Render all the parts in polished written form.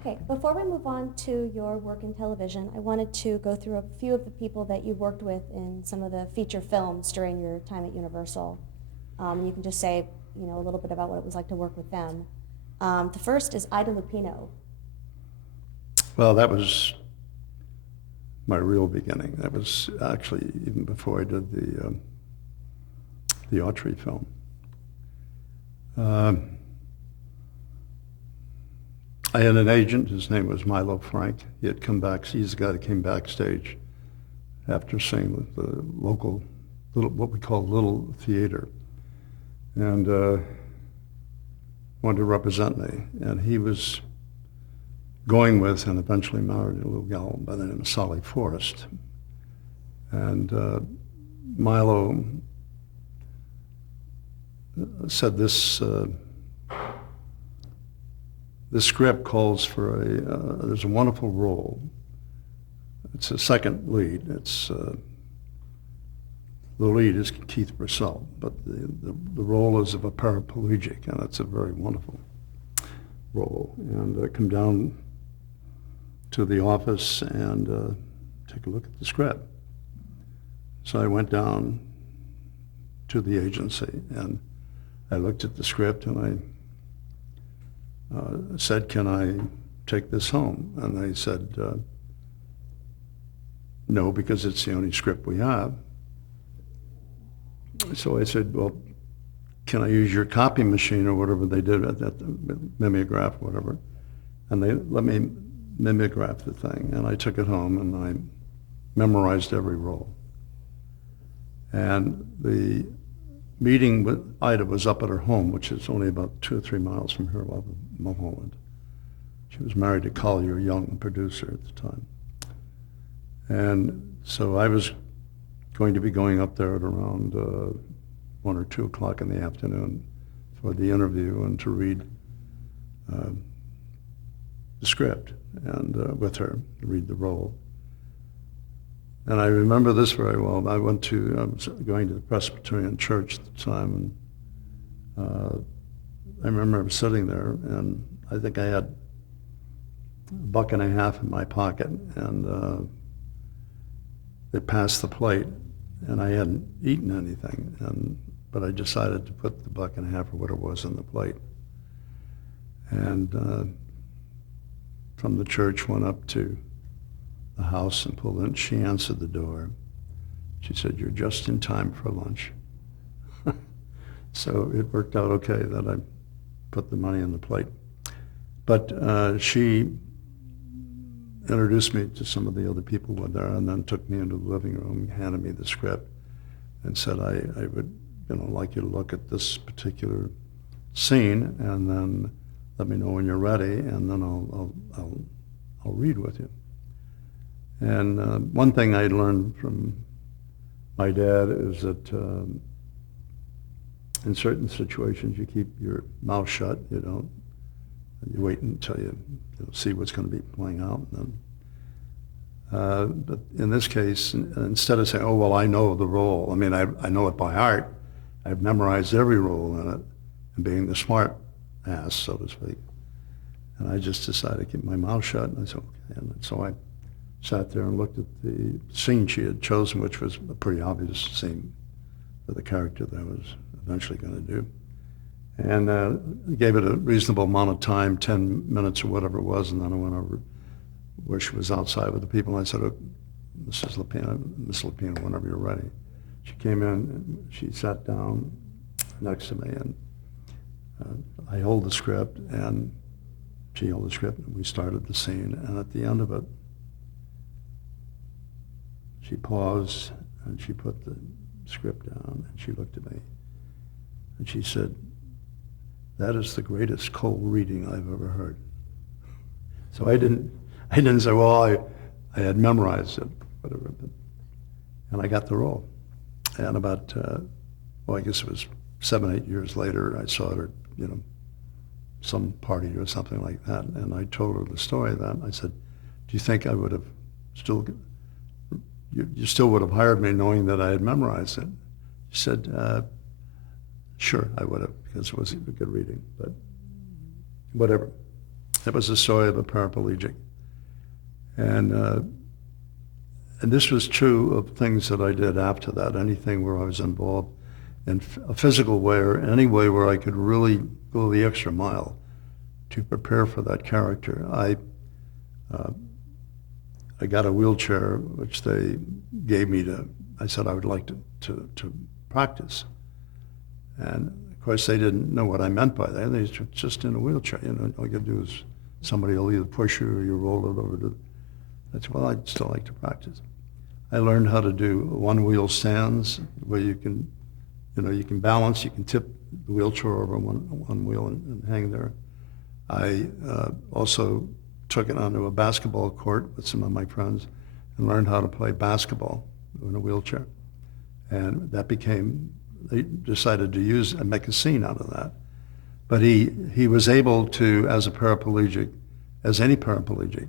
Okay, before we move on to your work in television, I wanted to go through a few of the people that you worked with in some of the feature films during your time at Universal. You can just say, a little bit about what it was like to work with them. The first is Ida Lupino. Well, that was my real beginning. That was actually even before I did the Autry film. I had an agent. His name was Milo Frank. He had come back. He's the guy that came backstage after seeing the local, what we call Little Theater, and wanted to represent me. And he was going with and eventually married a little gal by the name of Sally Forrest. And Milo said this script calls for there's a wonderful role. It's a second lead. The lead is Keith Purcell, but the role is of a paraplegic, and it's a very wonderful role. And I come down to the office and take a look at the script. So I went down to the agency and I looked at the script and I said, "Can I take this home?" And they said, "No, because it's the only script we have." So I said, "Well, can I use your copy machine," or whatever they did at the mimeograph, whatever. And they let me mimeograph the thing. And I took it home and I memorized every role. And the meeting with Ida was up at her home, which is only about 2 or 3 miles from here, up in Mulholland. She was married to Collier Young, producer at the time. And so I was going to be going up there at around 1 or 2 o'clock in the afternoon for the interview and to read the script and with her, read the role. And I remember this very well. I was going to the Presbyterian church at the time, and I remember I was sitting there, and I think I had $1.50 in my pocket, and they passed the plate, and I hadn't eaten anything, but I decided to put the $1.50 or what it was in the plate. And from the church went up to the house and pulled in. She answered the door. She said, "You're just in time for lunch." So it worked out okay that I put the money in the plate. But she introduced me to some of the other people who were there and then took me into the living room, handed me the script, and said, I would like you to look at this particular scene and then let me know when you're ready, and then I'll read with you. And one thing I learned from my dad is that in certain situations you keep your mouth shut. You wait until you see what's going to be playing out. And then, but in this case, instead of saying, "Oh well, I know the role," I mean, I know it by heart. I've memorized every role in it, and being the smart ass, so to speak. And I just decided to keep my mouth shut, and I said, "Okay." And so I sat there and looked at the scene she had chosen, which was a pretty obvious scene for the character that I was eventually going to do. And gave it a reasonable amount of time, 10 minutes or whatever it was, and then I went over where she was outside with the people, and I said, "Oh, Miss Lupino, whenever you're ready." She came in, and she sat down next to me, and I held the script, and she held the script, and we started the scene, and at the end of it, she paused, and she put the script down, and she looked at me, and she said, "That is the greatest cold reading I've ever heard." So I didn't say, well, I had memorized it, whatever, and I got the role. And about, I guess it was 7, 8 years later, I saw her, some party or something like that, and I told her the story then. I said, "Do you think I would have you still would have hired me knowing that I had memorized it?" She said, "Sure, I would have, because it was a good reading, but whatever." It was the story of a paraplegic. And this was true of things that I did after that, anything where I was involved in a physical way or any way where I could really go the extra mile to prepare for that character. I got a wheelchair, which they gave me I said I would like to practice. And of course they didn't know what I meant by that. They were just in a wheelchair, all you gotta do is somebody will either push you or you roll it over to, that's, well, I'd still like to practice. I learned how to do one-wheel stands where you can balance, you can tip the wheelchair over one wheel and hang there. I also took it onto a basketball court with some of my friends and learned how to play basketball in a wheelchair. And that they decided to make a scene out of that. But he was able to, as a paraplegic, as any paraplegic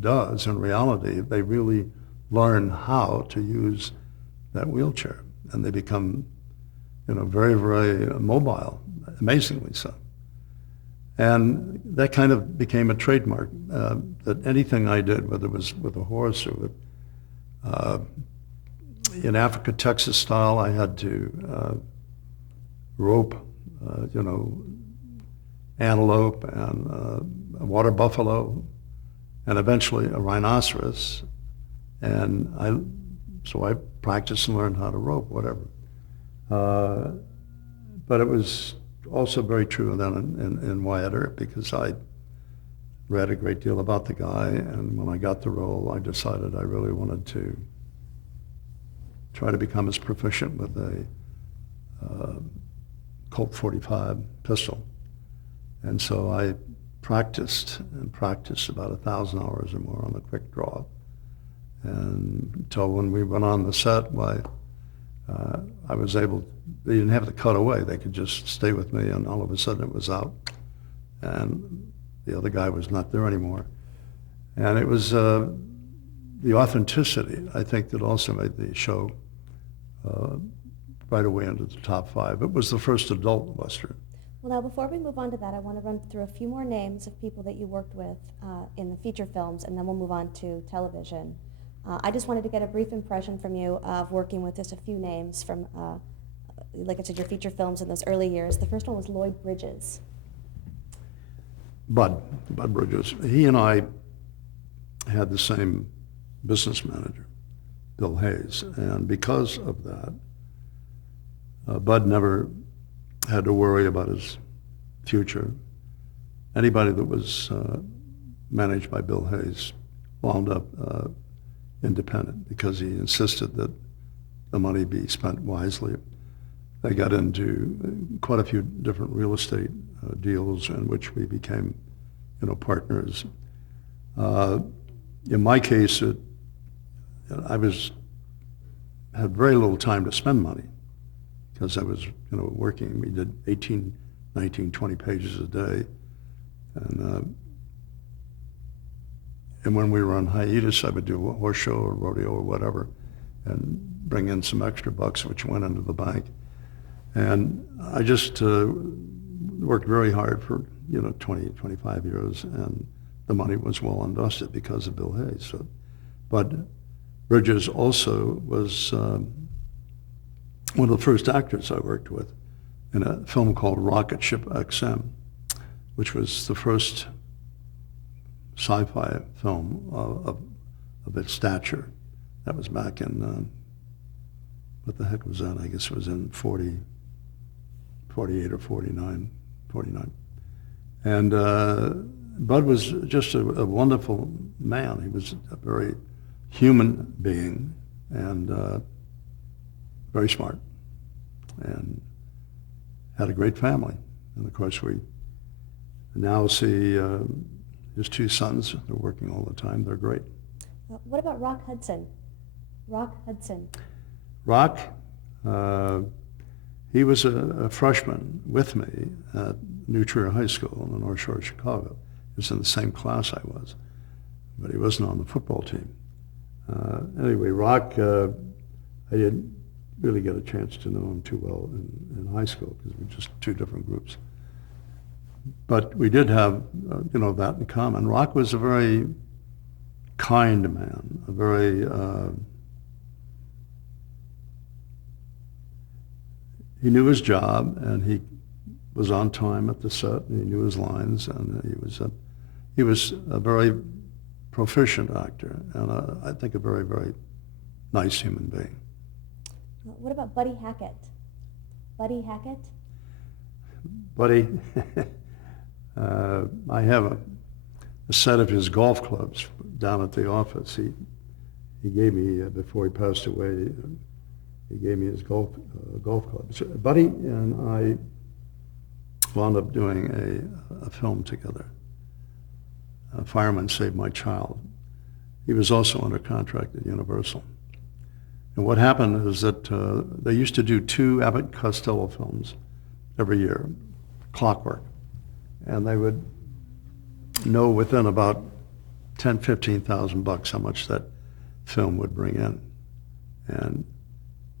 does in reality, they really learn how to use that wheelchair. And they become, very, very mobile, amazingly so. And that kind of became a trademark, that anything I did, whether it was with a horse or with, in Africa, Texas style, I had to rope, antelope and a water buffalo, and eventually a rhinoceros. And so I practiced and learned how to rope, whatever. But it was also very true then in Wyatt Earp, because I read a great deal about the guy, and when I got the role, I decided I really wanted to try to become as proficient with a Colt 45 pistol. And so I practiced about 1,000 hours or more on the quick draw. And until when we went on the set, I was able, they didn't have to cut away. They could just stay with me, and all of a sudden it was out. And the other guy was not there anymore. And it was the authenticity, I think, that also made the show right away into the top 5. It was the first adult Western. Well, now before we move on to that, I want to run through a few more names of people that you worked with in the feature films, and then we'll move on to television. I just wanted to get a brief impression from you of working with just a few names from, like I said, your feature films in those early years. The first one was Lloyd Bridges. Bud Bridges. He and I had the same business manager, Bill Hayes, and because of that, Bud never had to worry about his future. Anybody that was managed by Bill Hayes wound up independent, because he insisted that the money be spent wisely. They got into quite a few different real estate deals in which we became, partners. In my case, had very little time to spend money, because I was, working. We did 18, 19, 20 pages a day. And when we were on hiatus, I would do a horse show or rodeo or whatever and bring in some extra bucks, which went into the bank. And I just worked very hard for, 20, 25 years, and the money was well invested because of Bill Hayes. So, but Bridges also was one of the first actors I worked with in a film called Rocket Ship XM, which was the first sci-fi film of its stature. That was back in, what the heck was that? I guess it was in 48 or 49. And Bud was just a wonderful man. He was a very human being, and very smart, and had a great family. And of course, we now see his 2 sons. They're working all the time. They're great. What about Rock Hudson? Rock, he was a freshman with me at New Trier High School in the North Shore of Chicago. He was in the same class I was, but he wasn't on the football team. Anyway, Rock, I didn't really get a chance to know him too well in high school, because we were just 2 different groups. But we did have, that in common. Rock was a very kind man, a very, he knew his job, and he was on time at the set, and he knew his lines, and he was a very proficient actor, and I think a very, very nice human being. What about Buddy Hackett? Buddy Hackett? Buddy, I have a set of his golf clubs down at the office. He gave me, before he passed away, he gave me his golf clubs. Buddy and I wound up doing a film together, Fireman Saved My Child. He was also under contract at Universal. And what happened is that they used to do 2 Abbott and Costello films every year, clockwork. And they would know within about $10,000-15,000 how much that film would bring in. And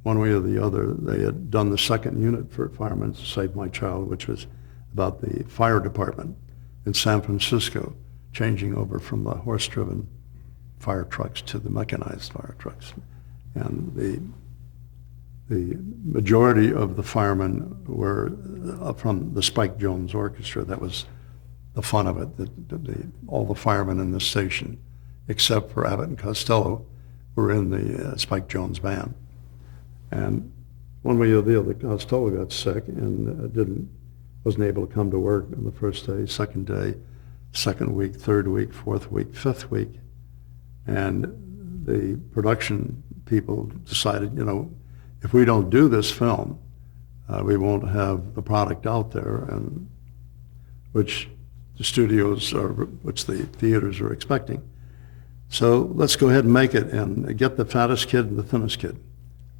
one way or the other, they had done the second unit for Fireman Saved My Child, which was about the fire department in San Francisco, changing over from the horse-driven fire trucks to the mechanized fire trucks. And the majority of the firemen were from the Spike Jones Orchestra. That was the fun of it. All the firemen in the station, except for Abbott and Costello, were in the Spike Jones band. And one way or the other, Costello got sick and wasn't able to come to work on the first day, second week, third week, fourth week, fifth week. And the production people decided, if we don't do this film, we won't have the product out there, and which the studios which the theaters are expecting. So let's go ahead and make it and get the fattest kid and the thinnest kid.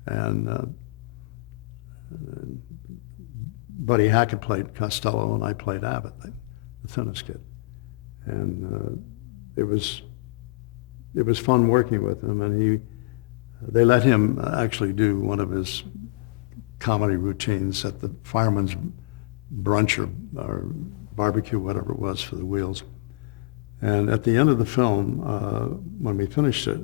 And Buddy Hackett played Costello, and I played Abbott, the thinnest kid. And it was fun working with him, and they let him actually do one of his comedy routines at the fireman's brunch or barbecue, whatever it was, for the wheels. And at the end of the film, when we finished it,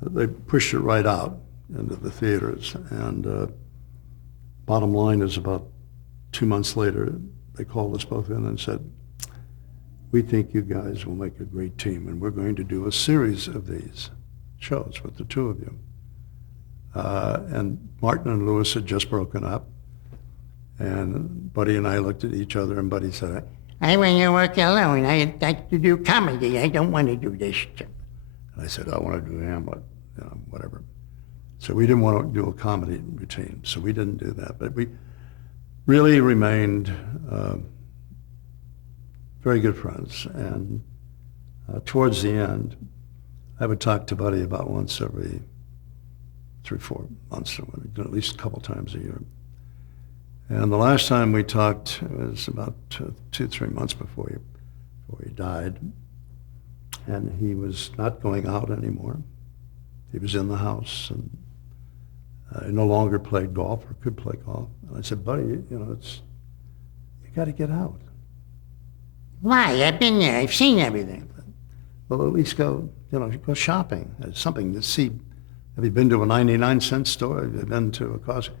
they pushed it right out into the theaters. And bottom line is, about 2 months later, they called us both in and said, "We think you guys will make a great team, and we're going to do a series of these shows with the 2 of you." And Martin and Lewis had just broken up, and Buddy and I looked at each other, and Buddy said, "I want to work alone. I like to do comedy. I don't want to do this stuff." and I said, "I want to do Hamlet," whatever. So we didn't want to do a comedy routine, so we didn't do that. But we really remained very good friends, and towards the end, I would talk to Buddy about once every 3-4 months, at least a couple times a year. And the last time we talked was about 2-3 months before he died, and he was not going out anymore. He was in the house, and he no longer played golf or could play golf. And I said, "Buddy, you got to get out." Why? I've been there. I've seen everything. Well, at least go shopping. It's something to see. Have you been to a 99-cent store? Have you been to a Costco?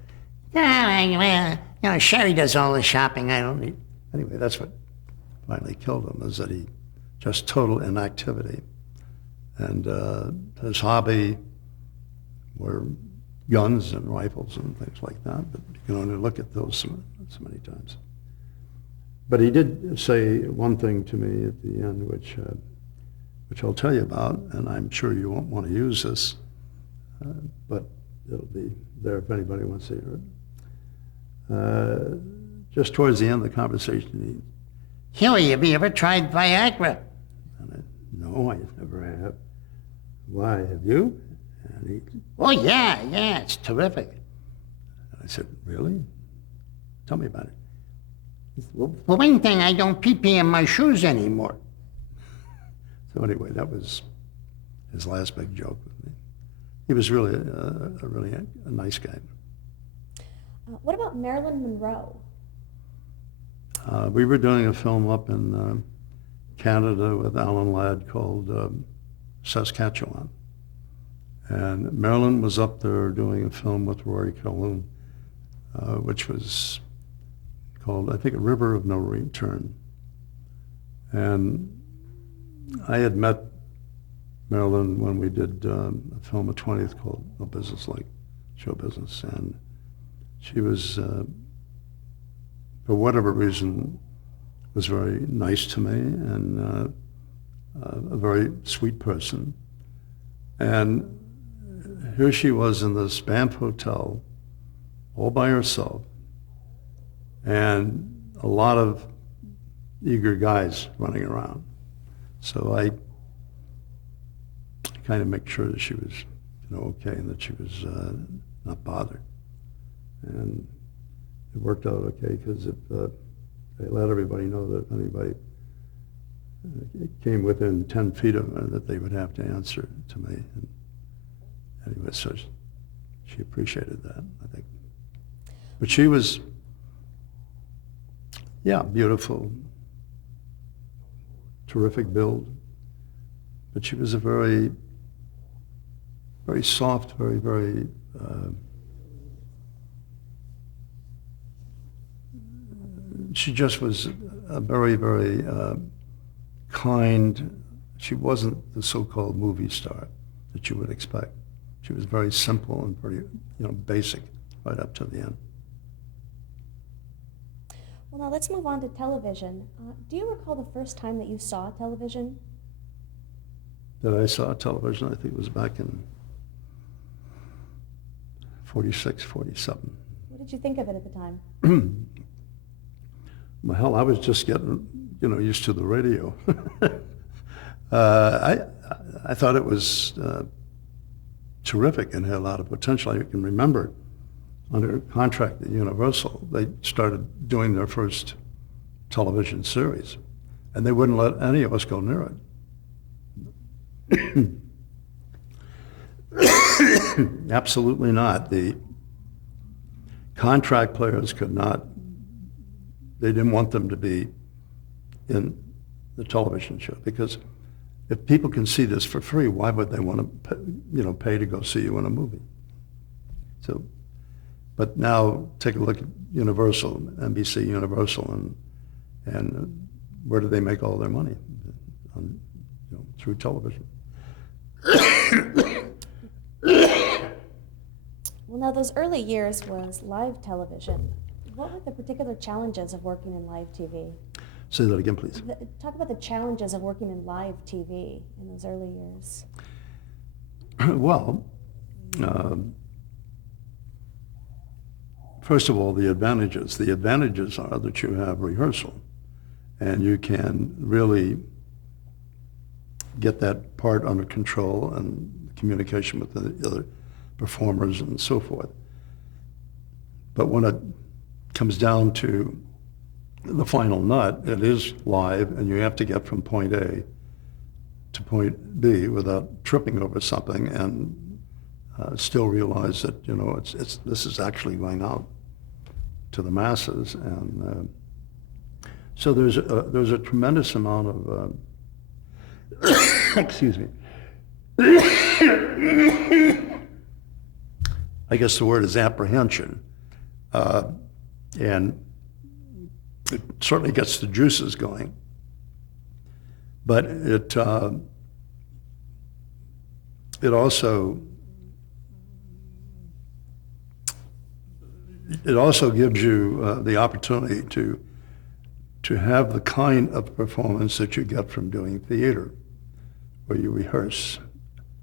Well, Sherry does all the shopping. I don't need. Anyway, that's what finally killed him, is that he just total inactivity. And his hobby were guns and rifles and things like that, but you can only look at those so many times. But he did say one thing to me at the end, which I'll tell you about, and I'm sure you won't want to use this, but it'll be there if anybody wants to hear it. Just towards the end of the conversation, Huey, have you ever tried Viagra? No, I never have. Why, have you? And he, Oh, yeah, it's terrific. and I said, "Really? Tell me about it." Well, for one thing, I don't pee-pee in my shoes anymore. So anyway, that was his last big joke with me. He was really a nice guy. What about Marilyn Monroe? We were doing a film up in Canada with Alan Ladd called Saskatchewan. And Marilyn was up there doing a film with Rory Calhoun, which was called, I think, A River of No Return. And I had met Marilyn when we did a film at 20th called No Business Like Show Business. And she was, for whatever reason, was very nice to me and a very sweet person. And here she was in this Banff hotel, all by herself, and a lot of eager guys running around. So I kind of make sure that she was, okay, and that she was not bothered. And it worked out okay, because I let everybody know that if anybody came within 10 feet of her, that they would have to answer to me. And anyway, so she appreciated that, I think. But she was, yeah, beautiful, terrific build. But she was a very, very soft, very, she just was a very kind. She wasn't the so-called movie star that you would expect. She was very simple and pretty, basic right up to the end. Well, now let's move on to television. Do you recall the first time that you saw television? That I saw television, I think it was back in 46, 47. What did you think of it at the time? Well, hell, I was just getting, used to the radio. I thought it was terrific and had a lot of potential. I can remember under contract at Universal, they started doing their first television series, and they wouldn't let any of us go near it. Absolutely not. The contract players could not, they didn't want them to be in the television show, because if people can see this for free, why would they want to pay to go see you in a movie? So, but now take a look at Universal, NBC Universal, and where do they make all their money? Through television. Well, now those early years was live television. What were the particular challenges of working in live TV? Say that again, please. Talk about the challenges of working in live TV in those early years. Well, first of all, the advantages. The advantages are that you have rehearsal, and you can really get that part under control and communication with the other performers and so forth. But when it comes down to the final nut, it is live, and you have to get from point A to point B without tripping over something, and still realize that this is actually going out to the masses. And so there's a tremendous amount of excuse me. I guess the word is apprehension, and it certainly gets the juices going. But it also gives you the opportunity to have the kind of performance that you get from doing theater, where you rehearse,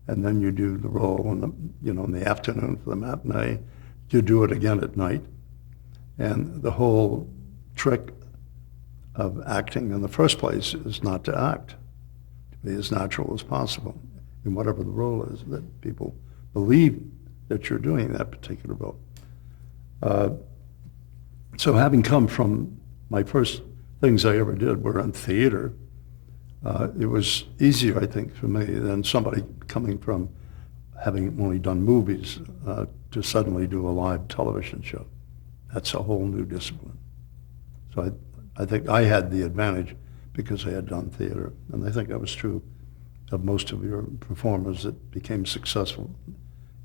and then you do the role in the afternoon for the matinee. You do it again at night, and the whole trick of acting in the first place is not to act, to be as natural as possible in whatever the role is, that people believe that you're doing that particular role. So having come from, my first things I ever did were in theater, it was easier, I think, for me than somebody coming from having only done movies to suddenly do a live television show. That's a whole new discipline. So I think I had the advantage because I had done theater, and I think that was true of most of your performers that became successful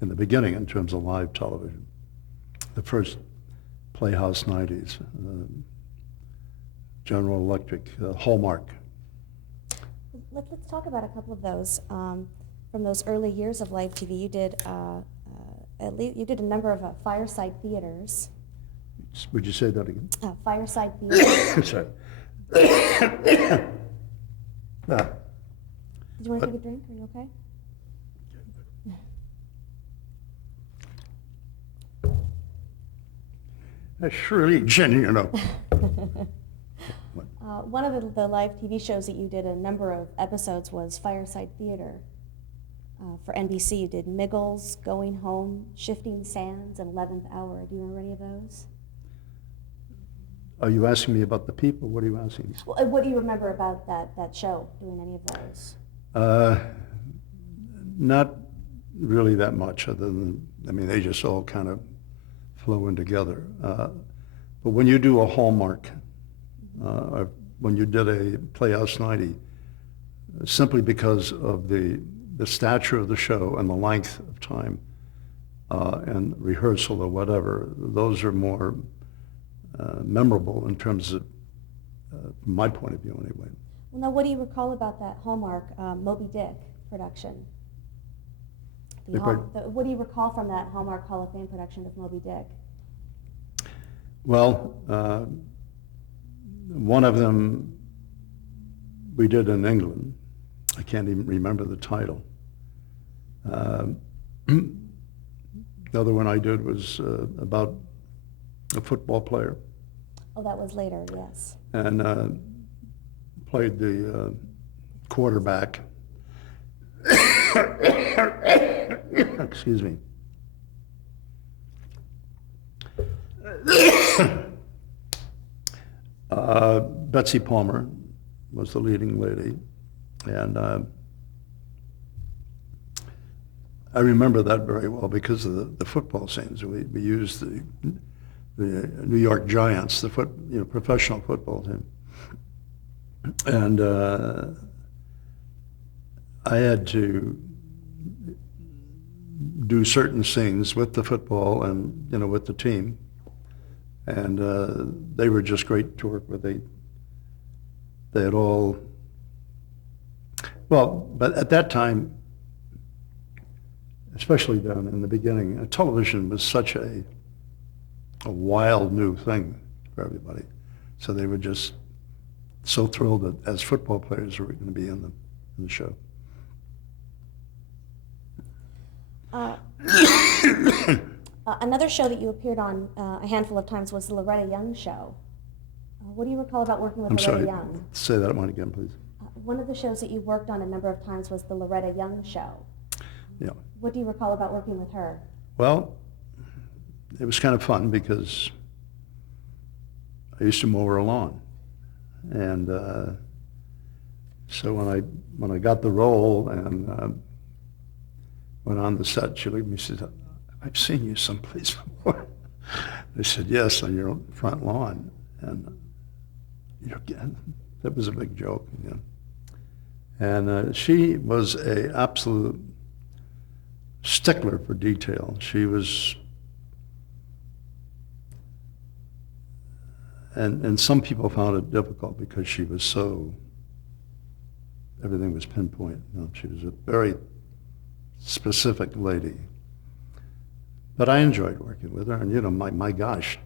in the beginning in terms of live television. The first Playhouse 90s, General Electric, Hallmark. Let's talk about a couple of those. From those early years of live TV, you did you did a number of fireside theaters. Would you say that again? Fireside theaters. Sorry. Did you want to take a drink? Are you okay? That's surely genuine. One of the live TV shows that you did a number of episodes was Fireside Theater. For NBC, you did Miggles, Going Home, Shifting Sands, and 11th Hour. Do you remember any of those? Are you asking me about the people? What are you asking? Well, what do you remember about that show, doing any of those? Not really that much, other than, I mean, they just all kind of flow in together. But when you do a Hallmark, or when you did a Playhouse 90, simply because of the stature of the show and the length of time and rehearsal or whatever, those are more memorable in terms of, from my point of view anyway. Well, now, what do you recall about that Hallmark Moby Dick production? What do you recall from that Hallmark Hall of Fame production of Moby Dick? Well, one of them we did in England. I can't even remember the title. The other one I did was about a football player. Oh, that was later, yes. And played the quarterback. Excuse me. Betsy Palmer was the leading lady, and I remember that very well because of the football scenes. We used the New York Giants, the professional football team, and I had to do certain scenes with the football and with the team, and they were just great to work with. They had all, well, but at that time, especially down in the beginning, television was such a wild new thing for everybody. So they were just so thrilled that as football players were going to be in the show. Another show that you appeared on a handful of times was the Loretta Young Show. What do you recall about working with Loretta Young? Say that one again, please. One of the shows that you worked on a number of times was the Loretta Young Show. Yeah. What do you recall about working with her? Well, it was kind of fun because I used to mow her lawn, and so when I got the role and went on the set, she looked at me and said, "I've seen you someplace before." I said, "Yes, on your front lawn," and that was a big joke. And she was an absolute stickler for detail. She was, and some people found it difficult because she was so, everything was pinpoint. She was a very specific lady. But I enjoyed working with her, and my gosh,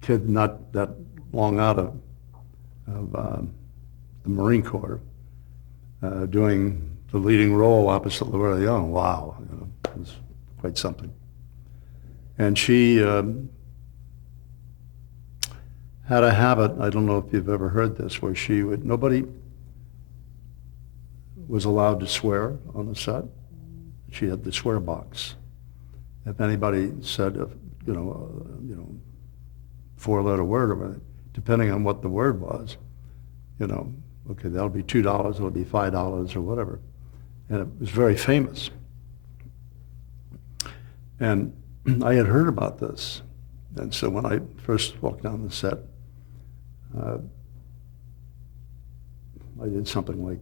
kid not that long out of the Marine Corps, doing the leading role opposite Loretta Young. Wow, it was quite something. And she had a habit, I don't know if you've ever heard this, where nobody was allowed to swear on the set. She had the swear box. If anybody said, four-letter word or whatever, depending on what the word was, okay, that'll be $2, it'll be $5 or whatever. And it was very famous. And I had heard about this. And so when I first walked down the set, uh, I did something like,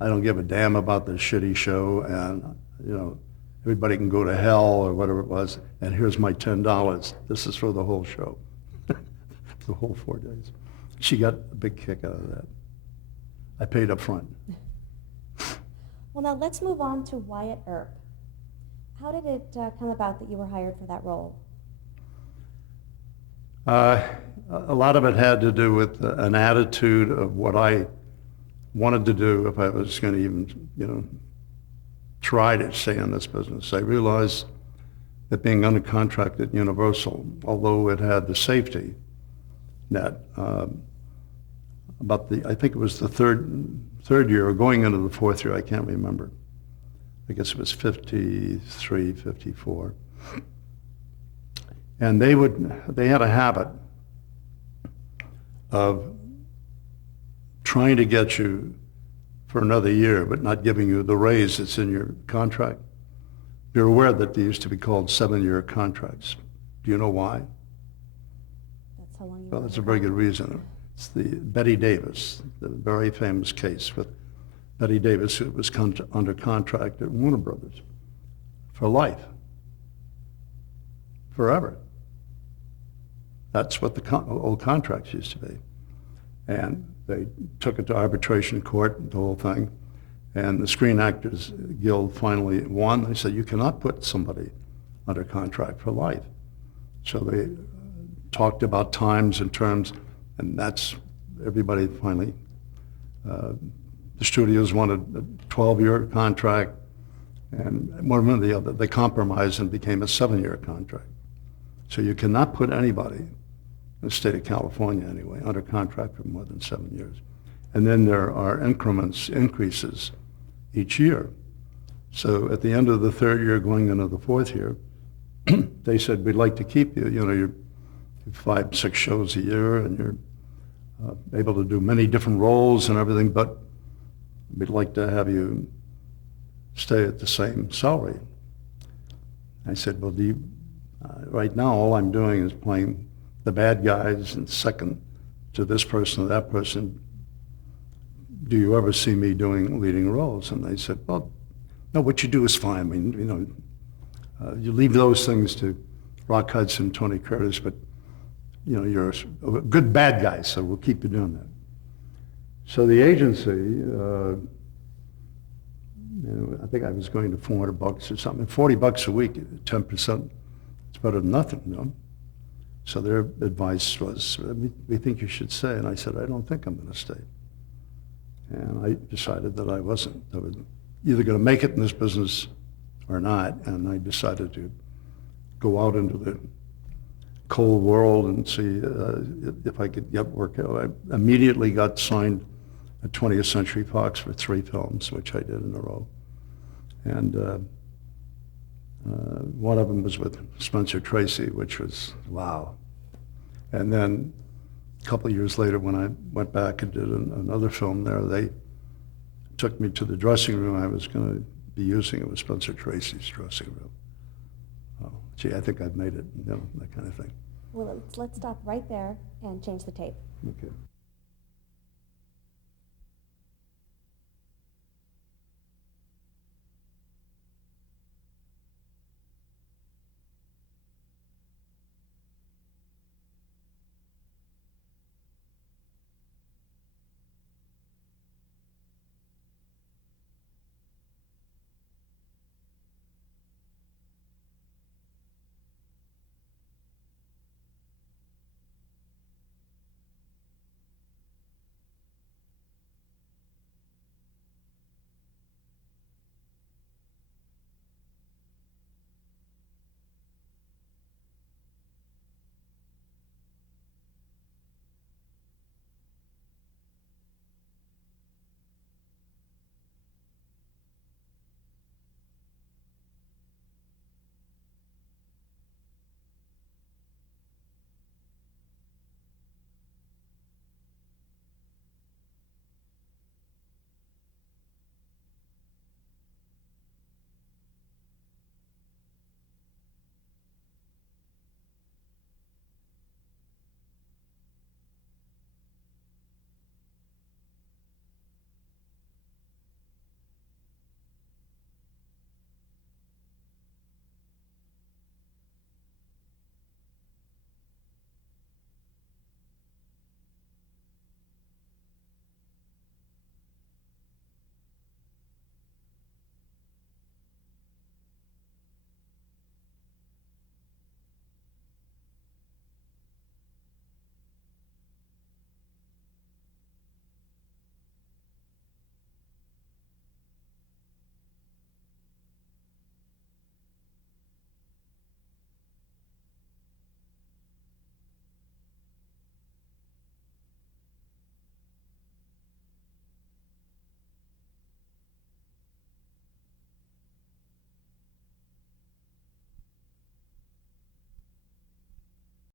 I don't give a damn about the shitty show, and, you know, everybody can go to hell, or whatever it was, and here's my $10. This is for the whole show, the whole 4 days. She got a big kick out of that. I paid up front. Well, now let's move on to Wyatt Earp. How did it come about that you were hired for that role? A lot of it had to do with an attitude of what I wanted to do if I was going to even, you know, try to stay in this business. I realized that being under contract at Universal, although it had the safety net, I think it was the third year, or going into the fourth year, I can't remember. I guess it was 53, 54. And they had a habit of trying to get you for another year, but not giving you the raise that's in your contract. You're aware that they used to be called 7-year contracts. Do you know why? That's how long you Well, were that's a there. very good reason. It's the Betty Davis, the very famous case with Betty Davis, who was under contract at Warner Brothers for life, forever. That's what the old contracts used to be. And they took it to arbitration court, the whole thing, and the Screen Actors Guild finally won. They said, you cannot put somebody under contract for life. So they talked about times and terms, and that's, everybody finally, the studios wanted a 12-year contract, and one or the other, they compromised and became a 7-year contract. So you cannot put anybody, in the state of California anyway, under contract for more than 7 years. And then there are increases each year. So at the end of the third year, going into the fourth year, they said, we'd like to keep you. You know, you're 5, 6 shows a year, and you're able to do many different roles and everything, but we'd like to have you stay at the same salary. I said, well, right now, all I'm doing is playing the bad guys and second to this person or that person. Do you ever see me doing leading roles? And they said, well, no, what you do is fine. I mean, you know, you leave those things to Rock Hudson, Tony Curtis, but you know, you're a good bad guy, so we'll keep you doing that. So the agency, you know, I think I was going to $400 or something. $40 a week, 10%, it's better than nothing, you know. So their advice was, we think you should stay. And I said, I don't think I'm going to stay. And I decided that I wasn't. I was either going to make it in this business or not. And I decided to go out into the cold world and see if I could get work out. I immediately got signed at 20th Century Fox for 3 films, which I did in a row. And one of them was with Spencer Tracy, which was, wow. And then a couple of years later, when I went back and did another film there, they took me to the dressing room I was going to be using. It was Spencer Tracy's dressing room. Oh, gee, I think I've made it, you know, that kind of thing. Well, let's stop right there and change the tape. Okay.